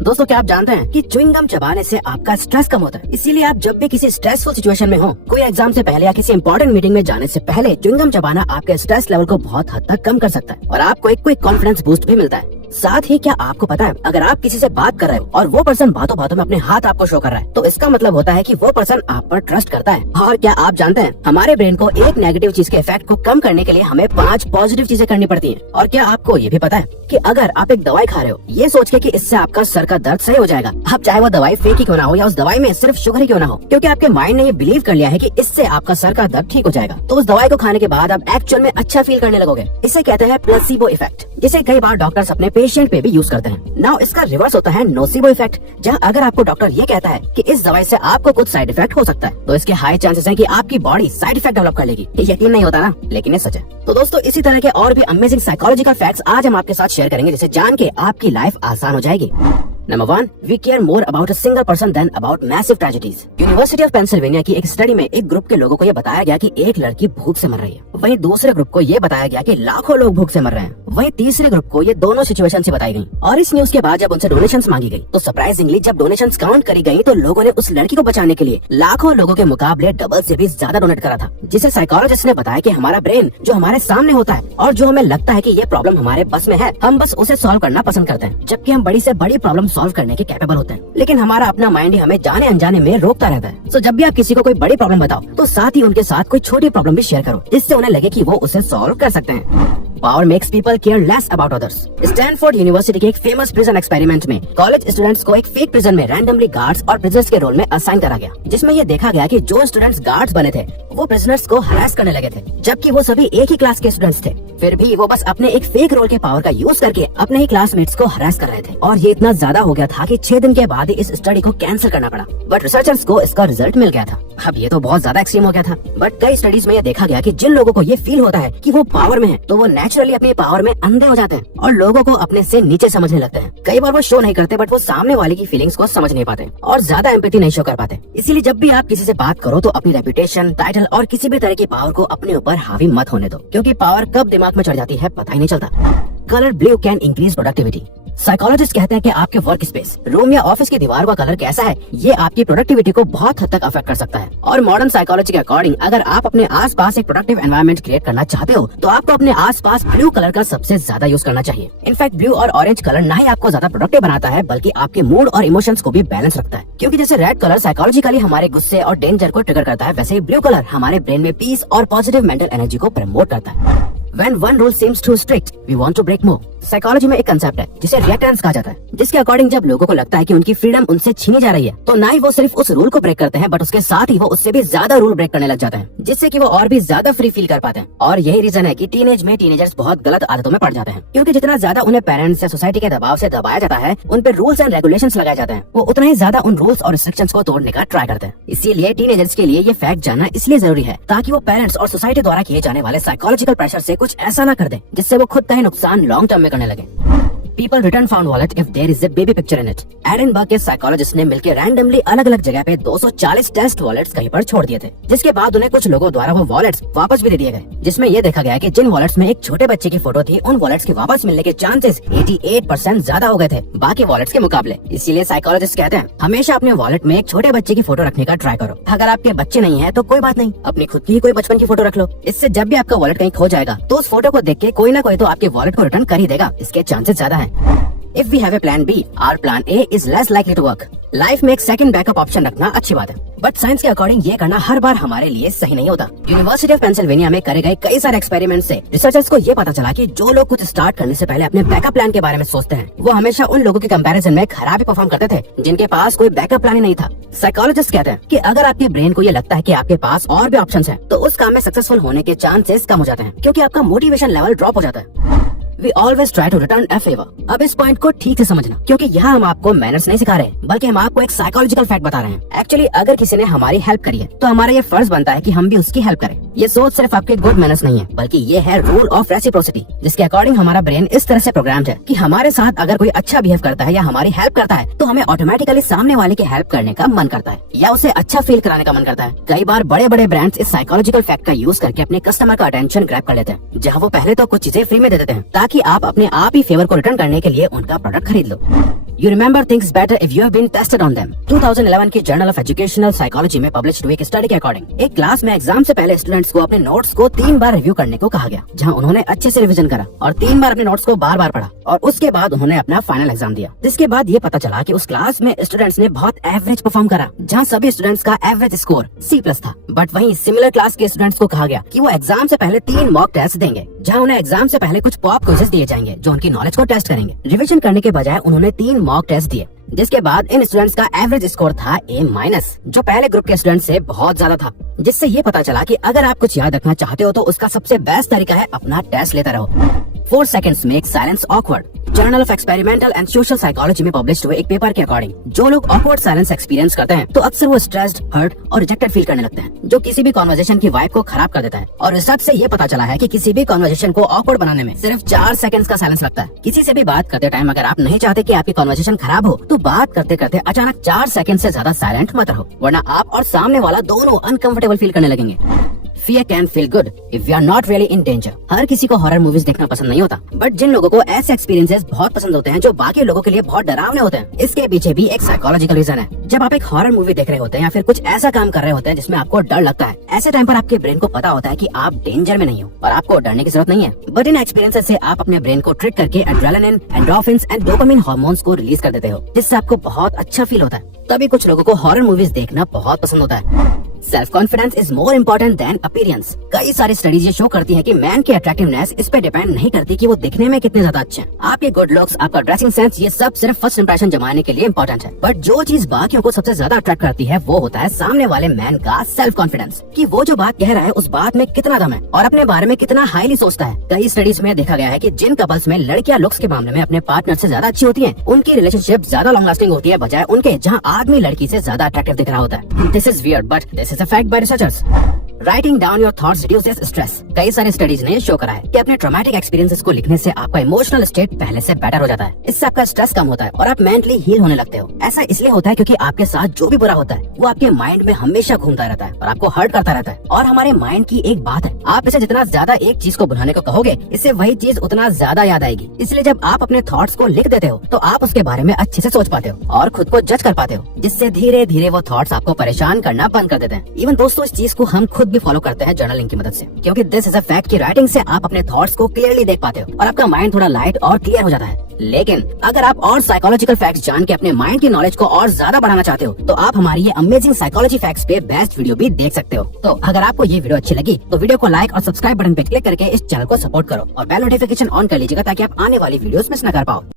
दोस्तों क्या आप जानते हैं कि च्युइंग गम चबाने से आपका स्ट्रेस कम होता है। इसीलिए आप जब भी किसी स्ट्रेसफुल सिचुएशन में हो, कोई एग्जाम से पहले या किसी इंपॉर्टेंट मीटिंग में जाने से पहले च्युइंग गम चबाना आपके स्ट्रेस लेवल को बहुत हद तक कम कर सकता है और आपको एक क्विक कॉन्फिडेंस बूस्ट भी मिलता है। साथ ही क्या आपको पता है, अगर आप किसी से बात कर रहे हो और वो पर्सन बातों बातों में अपने हाथ आपको शो कर रहा है, तो इसका मतलब होता है कि वो पर्सन आप पर ट्रस्ट करता है। और क्या आप जानते हैं, हमारे ब्रेन को एक नेगेटिव चीज के इफेक्ट को कम करने के लिए हमें 5 पॉजिटिव चीजें करनी पड़ती हैं। और क्या आपको ये भी पता है कि अगर आप एक दवाई खा रहे हो ये सोच के कि इससे आपका सर का दर्द सही हो जाएगा, अब चाहे वो दवाई फेक ही क्यों ना हो या उस दवाई में सिर्फ शुगर ही क्यों ना हो, क्योंकि आपके माइंड ने ये बिलीव कर लिया है कि इससे आपका सर का दर्द ठीक हो जाएगा, तो उस दवाई को खाने के बाद आप एक्चुअल में अच्छा फील करने लगोगे। इसे कहते हैं प्लेसिबो इफेक्ट, जिसे कई बार डॉक्टर्स अपने पेशेंट पे भी यूज करते हैं। नाउ इसका रिवर्स होता है नोसिबो इफेक्ट, जहां अगर आपको डॉक्टर ये कहता है कि इस दवाई से आपको कुछ साइड इफेक्ट हो सकता है, तो इसके हाई चांसेस हैं कि आपकी बॉडी साइड इफेक्ट डेवलप कर लेगी। यकीन नहीं होता ना, लेकिन ये सच है। तो दोस्तों इसी तरह के और भी अमेजिंग साइकोलॉजिकल फैक्ट्स आज हम आपके साथ शेयर करेंगे, जिसे जान के आपकी लाइफ आसान हो जाएगी। Number 1, we care more about a single person than about massive tragedies. University of Pennsylvania की एक स्टडी में एक ग्रुप के लोगों को ये बताया गया कि एक लड़की भूख से मर रही है, वहीं दूसरे ग्रुप को ये बताया गया कि लाखों लोग भूख से मर रहे हैं, वहीं तीसरे ग्रुप को ये दोनों सिचुएशन से बताई गई। और इस न्यूज के बाद जब उनसे डोनेशंस मांगी गई, तो सरप्राइजिंगली जब डोनेशंस काउंट करी गई, तो लोगों ने उस लड़की को बचाने के लिए लाखों लोगों के मुकाबले डबल से भी ज्यादा डोनेट करा था। जिसे साइकोलॉजिस्ट ने बताया कि हमारा ब्रेन जो हमारे सामने होता है और जो हमें लगता है कि ये प्रॉब्लम हमारे बस में है, हम बस उसे सॉल्व करना पसंद करते हैं, जबकि हम बड़ी से बड़ी प्रॉब्लम सॉल्व करने के कैपेबल होते हैं। लेकिन हमारा अपना माइंड ही हमें जाने अनजाने में रोकता रहता है। सो जब भी आप किसी को कोई बड़ी प्रॉब्लम बताओ, तो साथ ही उनके साथ कोई छोटी प्रॉब्लम भी शेयर करो, जिससे उन्हें लगे कि वो उसे सॉल्व कर सकते हैं। Power makes people care less about others। Stanford university के एक फेमस प्रिजन एक्सपेरिमेंट में कॉलेज स्टूडेंट्स को एक फेक प्रिजन में रैंडमली गार्ड्स और प्रिजनर्स के रोल में असाइन करा गया, जिसमें ये देखा गया कि जो स्टूडेंट्स गार्ड्स बने थे वो प्रिजनर्स को हरास करने लगे थे, जबकि वो सभी एक ही क्लास के स्टूडेंट्स थे। फिर भी वो बस अपने एक फेक रोल के पावर का यूज करके अपने ही क्लासमेट्स को हरास कर रहे थे। और ये इतना ज्यादा हो गया था कि 6 दिन के बाद ही इस स्टडी को कैंसिल करना पड़ा, बट रिसर्चर्स को इसका रिजल्ट मिल गया था। अब ये तो बहुत ज्यादा एक्सट्रीम हो गया था, बट कई स्टडीज में ये देखा गया कि जिन लोगों को ये फील होता है कि वो पावर में है, तो वो नेचुरली अपनी पावर में अंधे हो जाते हैं और लोगों को अपने से नीचे समझने लगते हैं। कई बार वो शो नहीं करते, बट वो सामने वाले की फीलिंग्स को समझ नहीं पाते और ज्यादा एम्पैथी नहीं शो कर पाते। इसीलिए जब भी आप किसी से बात करो, तो अपनी रेपुटेशन, टाइटल और किसी भी तरह की पावर को अपने ऊपर हावी मत होने दो, क्योंकि पावर कब दिमाग में चढ़ जाती है पता ही नहीं चलता। Colour blue can increase productivity. Psychologist कहते हैं कि आपके वर्क स्पेस, रूम या ऑफिस की दीवार का कलर कैसा है, ये आपकी प्रोडक्टिविटी को बहुत हद तक अफेक्ट कर सकता है। और मॉडर्न साइकोलॉजी के अकॉर्डिंग अगर आप अपने आसपास एक प्रोडक्टिव एनवायरनमेंट क्रिएट करना चाहते हो, तो आपको अपने आसपास ब्लू कलर का सबसे ज्यादा यूज करना चाहिए। इनफैक्ट ब्लू और ऑरेंज कलर न ही आपको ज्यादा प्रोडक्टिव बनाता है, बल्कि आपके मूड और इमोशंस को भी बैलेंस रखता है। क्योंकि जैसे रेड कलर साइकोलॉजिकली हमारे गुस्से और डेंजर को ट्रिगर करता है, वैसे ही ब्लू कलर हमारे ब्रेन में पीस और पॉजिटिव मेंटल एनर्जी को प्रमोट करता है। When one rule seems too strict, we want to break more। Psychology में एक कंसेप्ट है जिसे रिएक्टेंस कहा जाता है, जिसके अकॉर्डिंग जब लोगों को लगता है कि उनकी फ्रीडम उनसे छीनी जा रही है, तो ना ही वो सिर्फ उस रूल को ब्रेक करते हैं, बट उसके साथ ही वो उससे भी ज्यादा रूल ब्रेक करने लग जाते हैं, जिससे कि वो और भी ज्यादा फ्री फील कर पाते हैं। और यही रीजन है कि टीनेज में टीनेजर्स बहुत गलत आदतों में पड़ जाते हैं, क्योंकि जितना ज्यादा उन्हें पेरेंट्स या सोसाइटी के दबाव से दबाया जाता है, उन पे रूल्स एंड रेगुलेशंस लगाए जाते हैं, वो उतना ही ज्यादा उन रूल्स और रिस्ट्रिक्शंस को तोड़ने का ट्राई करते हैं। इसीलिए टीनेजर्स के लिए ये फैक्ट जानना इसलिए जरूरी है, ताकि वो पेरेंट्स और सोसाइटी द्वारा किए जाने वाले साइकोलॉजिकल प्रेशर से कुछ ऐसा न कर दे जिससे वो खुद का ही नुकसान लॉन्ग टर्म में करने लगे। People return found wallet if there is a baby picture in it। Edinburgh के साइकोलॉजिस्ट ने मिलकर रैंडमली अलग अलग जगह पे 240 टेस्ट वॉलेट्स कहीं पर छोड़ दिए थे, जिसके बाद उन्हें कुछ लोगों द्वारा वो वॉलेट्स वापस भी दे दिए गए, जिसमें ये देखा गया कि जिन वॉलेट्स में एक छोटे बच्चे की फोटो थी, उन वॉलेट्स के वापस मिलने के चांसेस 88% ज्यादा हो गए थे बाकी वॉलेट्स के मुकाबले। इसीलिए साइकोलॉजिस्ट कहते हैं हमेशा अपने वॉलेट में एक छोटे बच्चे की फोटो रखने का ट्राई करो। अगर आपके बच्चे नहीं है तो कोई बात नहीं, अपनी खुद की कोई बचपन की फोटो रख लो। इससे जब भी आपका वॉलेट कहीं खो जाएगा, तो उस फोटो को देख के कोई ना कोई तो आपके वॉलेट को रिटर्न कर ही देगा, इसके चांसेस ज्यादा है। If we have a plan B, our plan A is less likely to work। Life में एक सेकंड बैकअप ऑप्शन रखना अच्छी बात है, बट साइंस के अकॉर्डिंग ये करना हर बार हमारे लिए सही नहीं होता। यूनिवर्सिटी ऑफ पेंसिल्वेनिया में करे गए कई सारे एक्सपेरिमेंट से रिसर्चर्स को ये पता चला कि जो लोग कुछ स्टार्ट करने से पहले अपने बैकअप प्लान के बारे में सोचते हैं, वो हमेशा उन लोगों के कंपैरिजन में खराब ही परफॉर्म करते थे जिनके पास कोई बैकअप प्लान ही नहीं था। साइकोलॉजिस्ट कहते हैं कि अगर आपके ब्रेन को ये लगता है कि आपके पास और भी ऑप्शंस हैं, तो उस काम में सक्सेसफुल होने के चांसेस कम हो जाते हैं, क्योंकि आपका मोटिवेशन लेवल ड्रॉप हो जाता है। We always try to return a favor। अब इस पॉइंट को ठीक से समझना, क्योंकि यहाँ हम आपको मैनर्स नहीं सिखा रहे, बल्कि हम आपको एक साइकोलॉजिकल फैक्ट बता रहे हैं। एक्चुअली अगर किसी ने हमारी हेल्प करी है, तो हमारा ये फर्ज बनता है कि हम भी उसकी हेल्प करें। ये सोच सिर्फ आपके गुड मैनर्स नहीं है, बल्कि ये है रूल ऑफ रेसिप्रोसिटी, जिसके अकॉर्डिंग हमारा ब्रेन इस तरह से प्रोग्राम्ड है कि हमारे साथ अगर कोई अच्छा बिहेव करता है या हमारी हेल्प करता है, तो हमें ऑटोमेटिकली सामने वाले की हेल्प करने का मन करता है या उसे अच्छा फील कराने का मन करता है। कई बार बड़े बड़े ब्रांड्स इस साइकोलॉजिकल फैक्ट का यूज करके अपने कस्टमर का अटेंशन ग्रैब कर लेते हैं, जहाँ वो पहले तो कुछ चीजें फ्री में दे देते हैं, ताकि आप अपने आप ही फेवर को रिटर्न करने के लिए उनका प्रोडक्ट खरीद लो। You remember things better if you have been tested on them. 2011 की जर्नल ऑफ एजुकेशनल साइकोलॉजी में पब्लिश हुई एक स्टडी के अकॉर्डिंग एक क्लास में एग्जाम से पहले स्टूडेंट्स को अपने नोट्स को 3 बार रिव्यू करने को कहा गया, जहां उन्होंने अच्छे से रिवीजन करा और 3 बार अपने नोट्स को बार-बार पढ़ा और उसके बाद उन्होंने अपना फाइनल एग्जाम दिया। जिसके बाद ये पता चला कि उस क्लास में स्टूडेंट्स ने बहुत एवरेज परफॉर्म करा, जहां सभी स्टूडेंट्स का एवरेज स्कोर C+ था। बट वहीं सिमिलर क्लास के स्टूडेंट्स को कहा गया कि वो एग्जाम से पहले 3 मॉक टेस्ट देंगे, जहां उन्हें एग्जाम से पहले कुछ पॉप क्विज़ेस दिए जाएंगे जो उनकी नॉलेज को टेस्ट करेंगे। रिवीजन करने के बजाय उन्होंने 3 मॉक टेस्ट दिए, जिसके बाद इन स्टूडेंट्स का एवरेज स्कोर था A-, जो पहले ग्रुप के स्टूडेंट से बहुत ज्यादा था। जिससे ये पता चला कि अगर आप कुछ याद रखना चाहते हो तो उसका सबसे बेस्ट तरीका है अपना टेस्ट लेता रहो। 4 seconds make silence awkward। Journal of experimental and social psychology में पब्लिश हुए एक पेपर के अकॉर्डिंग जो लोग ऑकवर्ड साइलेंस एक्सपीरियंस करते हैं तो अक्सर वो स्ट्रेस्ड, हर्ट और रिजेक्टेड फील करने लगते हैं, जो किसी भी कॉन्वर्सेशन की वाइब को खराब कर देता है। और रिसर्च से ये पता चला है कि किसी भी कॉन्वर्सेशन को ऑकवर्ड बनाने में सिर्फ 4 seconds का साइलेंस लगता है। किसी से भी बात करते टाइम अगर आप नहीं चाहते कि आपकी कॉन्वर्सेशन खराब हो तो बात करते करते अचानक 4 seconds से ज्यादा साइलेंट मत रहो, वरना आप और सामने वाला दोनों अनकंफर्टेबल फील करने लगेंगे। Fear can feel good if you are not really in danger। हर किसी को हॉरर मूवीज देखना पसंद नहीं होता, बट जिन लोगों को ऐसे एक्सपीरियंसेस बहुत पसंद होते हैं जो बाकी लोगों के लिए बहुत डरावने होते हैं, इसके पीछे भी एक साइकोलॉजिकल रीजन है। जब आप एक हॉरर मूवी देख रहे होते हैं या फिर कुछ ऐसा काम कर रहे होते हैं जिसमें आपको डर लगता है, ऐसे टाइम पर आपके ब्रेन को पता होता है कि आप डेंजर में नहीं हो और आपको डरने की जरूरत नहीं है। बट इन एक्सपीरियंसेस से आप अपने ब्रेन को ट्रिक करके adrenaline, endorphins and dopamine hormones को रिलीज कर देते हो, जिससे आपको बहुत अच्छा फील होता है। तभी कुछ लोगों को हॉरर मूवीज देखना बहुत पसंद होता है। Self confidence is more important then appearance. कई सारी स्टडीज ये शो करती है कि मैन की अट्रैक्टिवनेस इस पे डिपेंड नहीं करती कि वो दिखने में कितने ज्यादा अच्छे हैं। आपके गुड लुक्स, आपका ड्रेसिंग सेंस, ये सब सिर्फ फर्स्ट इंप्रेशन जमाने के लिए इम्पोर्टेंट है। बट जो चीज बाकियों को सबसे ज्यादा अट्रैक्ट करती है वो होता है सामने वाले मैन का सेल्फ कॉन्फिडेंस, कि वो जो बात कह रहा है उस बात में कितना दम है और अपने बारे में कितना हाईली सोचता है। कई स्टडीज में देखा गया है कि जिन कपल्स में लड़कियां लुक्स के मामले में अपने पार्टनर से ज्यादा अच्छी होती है, उनकी रिलेशनशिप ज्यादा लॉन्ग लास्टिंग होती है बजाय उनके जहाँ आदमी लड़की से ज्यादा अट्रैक्टिव दिख रहा होता है। This is weird but this is a fact bye researchers. Writing down your thoughts reduces stress. कई सारी स्टडीज ने शो करा है कि अपने ट्रॉमेटिक एक्सपीरियंसेस को लिखने से आपका इमोशनल स्टेट पहले से बेटर हो जाता है। इससे आपका स्ट्रेस कम होता है और आप मेंटली हील होने लगते हो। ऐसा इसलिए होता है क्योंकि आपके साथ जो भी बुरा होता है वो आपके माइंड में हमेशा घूमता रहता है और आपको हर्ट करता रहता है। और हमारे माइंड की एक बात है, आप इसे जितना ज्यादा एक चीज को भुलाने को कहोगे, इससे वही चीज उतना ज्यादा याद आएगी। इसलिए जब आप अपने थॉट्स को लिख देते हो तो आप उसके बारे में अच्छे से सोच पाते हो और खुद को जज कर पाते हो, जिससे धीरे धीरे वो थॉट्स आपको परेशान करना बंद कर देते हैं। इवन दोस्तों, इस चीज को हम खुद भी फॉलो करते हैं जर्नलिंग की मदद से, क्योंकि दिस इज अ फैक्ट कि राइटिंग से आप अपने थॉट्स को क्लियरली देख पाते हो और आपका माइंड थोड़ा लाइट और क्लियर हो जाता है। लेकिन अगर आप और साइकोलॉजिकल फैक्ट्स जान के अपने माइंड की नॉलेज को और ज्यादा बढ़ाना चाहते हो तो आप हमारी ये अमेजिंग साइकोलॉजी फैक्ट्स पे बेस्ट वीडियो भी देख सकते हो। तो अगर आपको ये वीडियो अच्छी लगी तो वीडियो को लाइक और सब्सक्राइब बटन पे क्लिक करके इस चैनल को सपोर्ट करो और बेल नोटिफिकेशन ऑन कर लीजिएगा ताकि आप आने वाली वीडियोस मिस न कर पाओ।